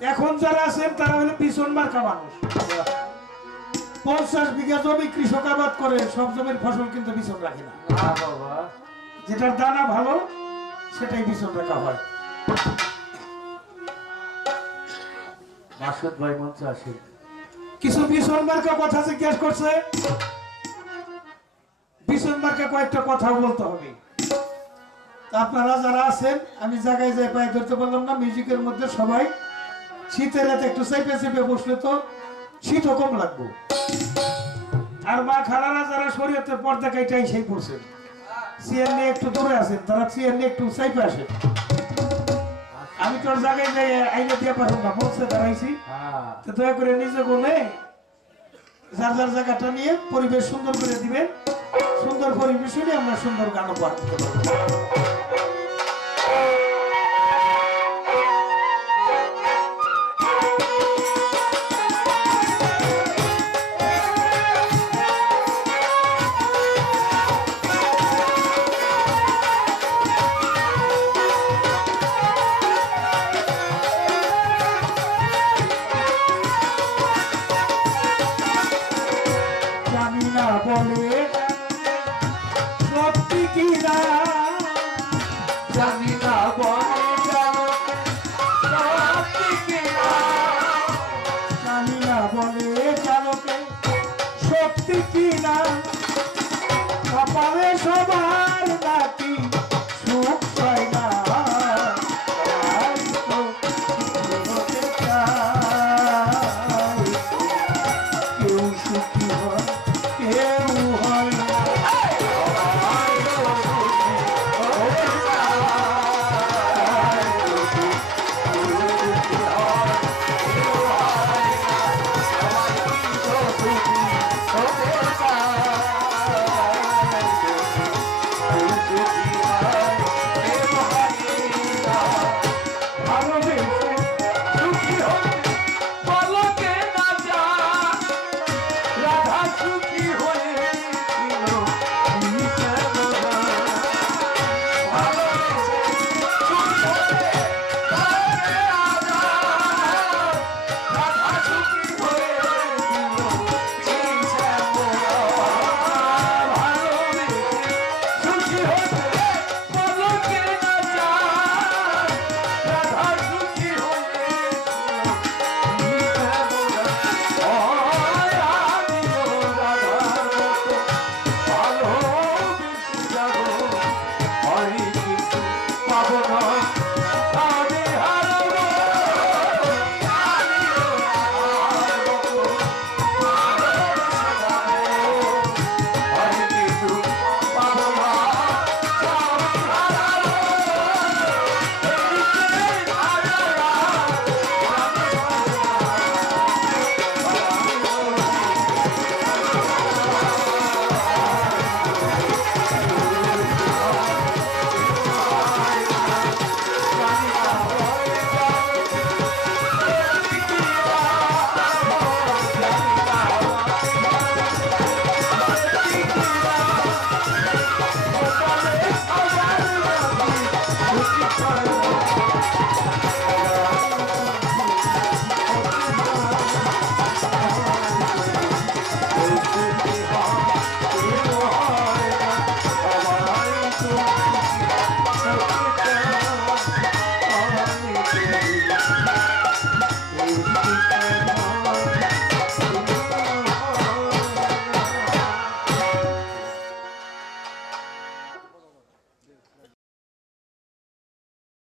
এখন যারা আছেন তারা হলো পিছন মার্কা মানুষ। 50 বিঘা জমি কৃষক আবাদ করে, সব জমির ফসল কিন্তু পিছন রাখে না। বাবা, যেটার দানা ভালো সেটাই পিছন রাখা হয়। মাসুদ ভাই মঞ্চে আসেন। কিছু পিছন মার্কা কথা জিজ্ঞেস করছে, পিছন মার্কা কয়েকটা কথা বলতে হবে। আপনারা যারা আছেন, আমি জায়গায় যাই পায়ে ধরতে পারলাম না, মিউজিকের মধ্যে সবাই শীতের রাতে একটু চেপে চেপে বসলে তো শীতও কম লাগবো। আর মা খালারা যারা শরীয়তের পর্দা কাইটাই সেই পড়ছেন, চেয়ার নিয়ে একটু দূরে আছেন, তারা চেয়ার নিয়ে একটু চাইপে আসেন। আমি তোর জায়গায় যাই আইনে দিয়ে পারবো না, বলছে দাঁড়াইছি। তো দয়া করে নিজে বলে যার যার জায়গাটা নিয়ে পরিবেশ সুন্দর করে দিবেন। সুন্দর পরিবেশ হলে আমরা সুন্দর গানও পাঠ করতে পারবো। জানি না বলে সত্যি কি না, জানি না বলে সত্যি কি না, জানি না বলে চালকে সত্যি কি না, কপালে সবার নাকি সুখ হয় না। কেউ সুখী হয় কেউ হয় না। ভালোবাসা